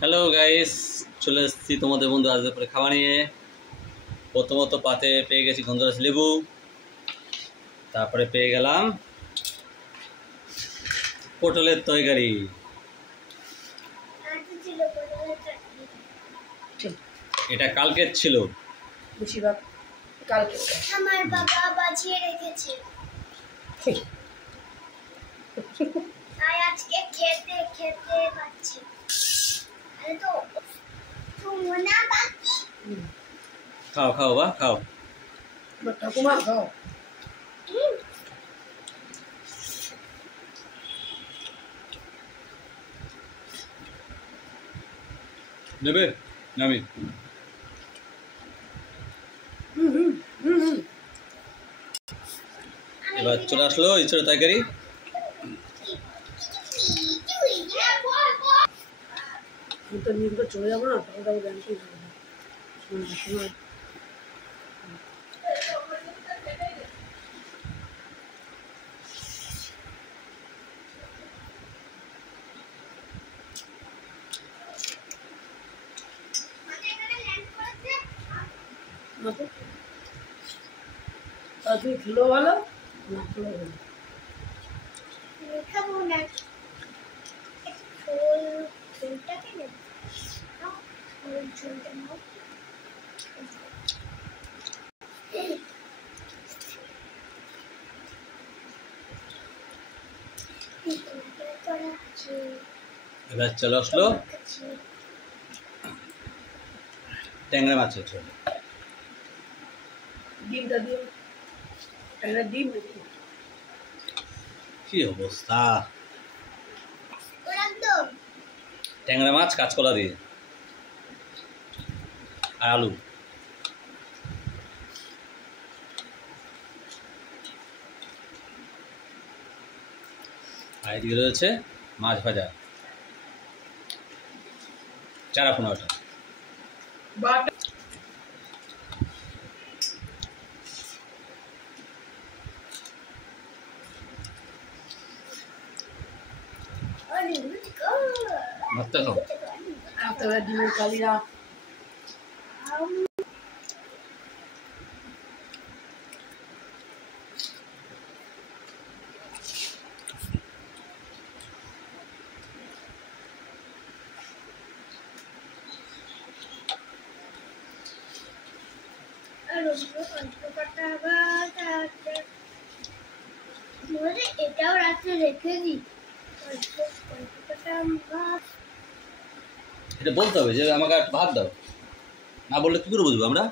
Hello guys, চলে এসেছি তোমাদের বন্ধু আজ দুপুরে খাওয়া নিয়ে। প্রথমত পাতে পেয়ে গেছি গন্ধরাজ লেবু, তারপরে পেয়ে গেলাম পটলের তরকারি। এটা কালকের ছিল, আমার বাবা বাজিয়ে রেখেছে, তাই আজকে খেতে খেতে পাচ্ছি। আরে তো না বাকি খাও খাও বা খাও। ঠাকুমা খাও। নেবে নামি। এবার চলে আসলো ইঁচড়ের তরকারি। চলে যাবো না, তুমি খেলো ভালো না খেলো ভালো খাবো না। ঝোলটাকে নেব, ঝোলটা নাও। এবার চলে আসলো ট্যাংরা মাছের ঝোল। ডিমটা দিও, একটা ডিম কি অবস্থা! ট্যাংরা মাছ কাঁচকলা দিয়ে আর আলু। আর এদিকে রয়েছে মাছ ভাজা, চারা পোনাটা। ভাতটা খাও। ডিমের কালিয়া এটাও রাত্রে রেখে দিই। এটা বলতে হবে যে আমাকে একটু ভাত দাও, না বললে কি করে বুঝবো আমরা?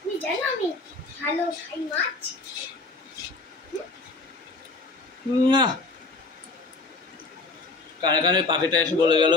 তুমি জানো আমি ভালো খাই মাছ। না, কানে কানে পাখিটা এসে বলে গেল